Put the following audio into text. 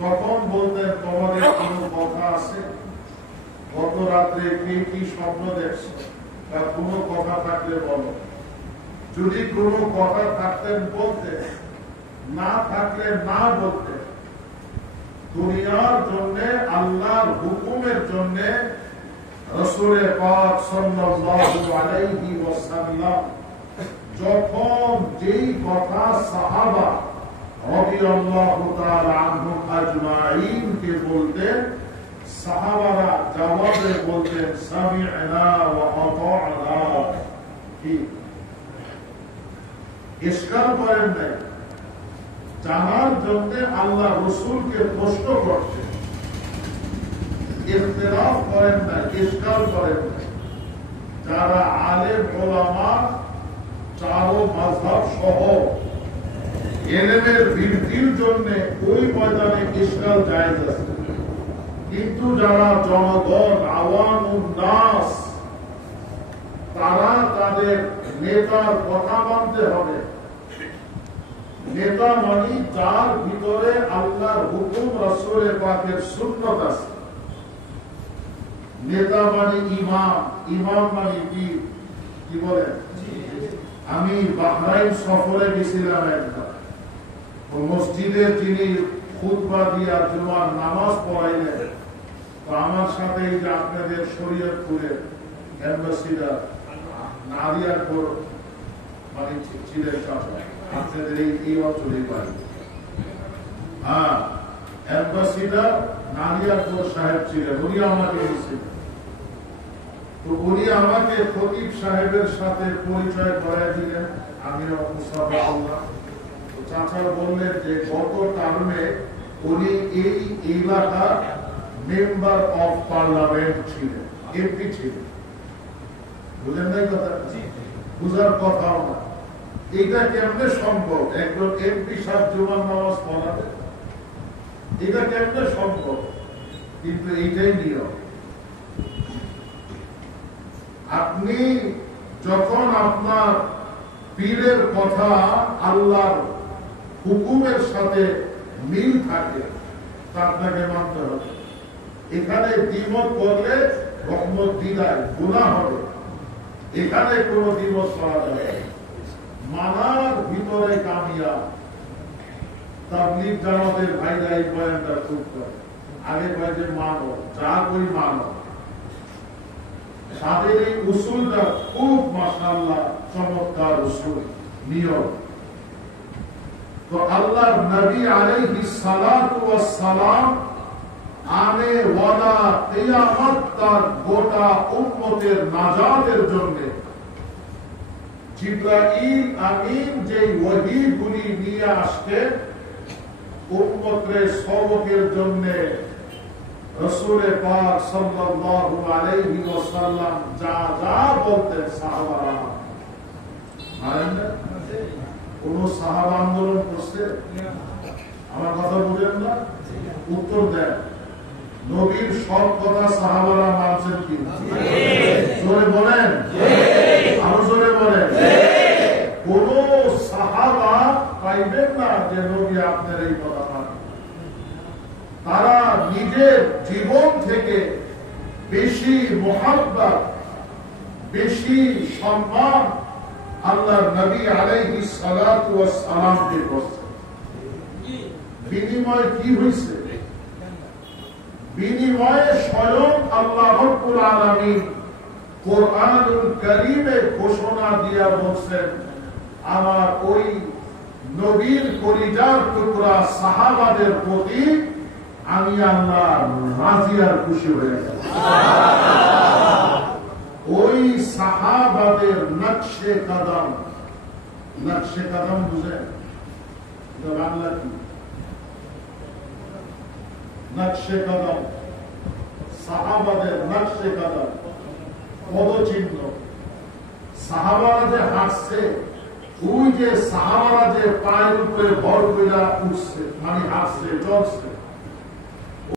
তখন বলতেন তোমাদের কোনো কথা আছে, গত রাত্রে কে কি স্বপ্ন দেখছে, বা কোনো কথা থাকলে বলো। যদি কোনো কথা থাকতেন বলতে, না থাকলে না বলতে। দুনিয়ার জন্য, আল্লাহর হুকুমের জন্য রাসূল পাক সাল্লাল্লাহু আলাইহি ওয়াসাল্লাম যখন যেই কথা সাহাবা রাদিয়াল্লাহু তাআলা আনহুম আজমাইন কে বলতেন, সাহাবারা জবাবে বলতেন সামি'না ওয়া আতা'না। কি ইশকাল করেন নাই? জানার জন্য আল্লাহ রাসূলকে প্রশ্ন করতেন, ইখতিলাফ করেন না, ইশকাল করেন না। যারা আলেম ওলামা চারো মাযহাব সহ ইলমের বৃদ্ধির জন্য ওই ময়দানে ইশকাল জায়েজ আছে, কিন্তু যারা জনগণ আওয়ামুন নাস, তারা তাদের নেতার কথা মানতে হবে। নেতা মানে যার ভিতরে আল্লাহর হুকুম রাসূল পাকের সুন্নাত আছে। নেতা মানে ইমাম, ইমাম মানে কি বলে? আমি বাহরাইন সফরে গেছিলাম একবার, মসজিদে যিনি খুতবা দিয়া জুমার নামাজ পড়াইলেন, তো আমার সাথে এই যে আপনাদের শরীয়তপুরের অ্যাম্বাসিডার নাদিয়ারপুর মানে ছিলেন চাচা, আপনাদের এই অঞ্চলেই বাড়ি। হ্যাঁ, অ্যাম্বাসিডার নাদিয়ারপুর সাহেব ছিলেন, উনি আমাকে এসেছিলেন। তো উনি আমাকে খতিব সাহেবের সাথে পরিচয় করাই দিলেন, আমিও মুসাফা আল্লাহ। তো চাচা বললেন যে গত টার্মে উনি এই এলাকার মেম্বার অফ পার্লামেন্ট ছিলেন, এমপি ছিলেন। বুঝলেন না কথা? বুঝার কথাও না। এটা কেমনে সম্ভব একজন এমপি সাহেব জুমার নামাজ পড়াবে? এটা কেমনে সম্ভব? কিন্তু এইটাই নিয়ম। আপনি যখন আপনার পীরের কথা আল্লাহর হুকুমের সাথে মিল থাকে, তা আপনাকে মানতে হবে। এখানে দ্বিমত করলে রহমত বিদায়, গুনাহ হবে। এখানে কোন দ্বিমত করা যাবে না। মানার ভিতরে কামিয়াব। তাবলীগ জামাতের ভাইরা এই বয়ানটা খুব করে, আগে কয় যে মানো, যা কই মানো। তাদের এই উসুলটা খুব মাশাআল্লাহ চমৎকার উসুল, নিয়ম। তো আল্লাহর নবী আলাইহিস সালাতু ওয়াস সালাম আনে ওয়ালা কিয়ামত তার গোটা উম্মতের নাজাতের জন্য জিবরাইল আমিন যে ওহীগুলি নিয়ে আসতেন উম্মতের সবকের জন্য, রাসূল পাক সাল্লাল্লাহু আলাইহি ওয়াসাল্লাম যা যা বলতেন সাহাবারা মানেন না। কোন সাহাবা আন্দোলন করছে? আমার কথা বুঝেন না? উত্তর দেন। নবীর সব কথা সাহাবারা মানছেন কি? জোরে বলেন, আরো জোরে বলেন। কোন সাহাবা পাইবেন না যে নবী আপনার এই কথা মানেন। তারা নিজের জীবন থেকে বেশি মুহাব্বত, বেশি সম্মান আল্লাহর নবী আলাইহিস সালাতু ওয়াস সালামকে করছেন। বিনিময় কি হয়েছে? বিনিময়ে স্বয়ং আল্লাহ রাব্বুল আলামিন কোরআনুল কারীমে ঘোষণা দিয়া বলছেন, আমার ওই নবীর কলিজার টুকরা সাহাবাদের প্রতি আমি আল্লাহ রাজি আর খুশি হয়ে গেলাম। ওই সাহাবাদের নকশে কদম, নকশে কদম বুঝেন? বাংলা কি? নকশে কদম, সাহাবাদের নকশে কদম, পদচিহ্ন। সাহাবারা যে হাঁটছে, ওই যে সাহাবারা যে পায়ের উপরে ভর কইরা উঠছে, মানে হাঁটছে, চলছে,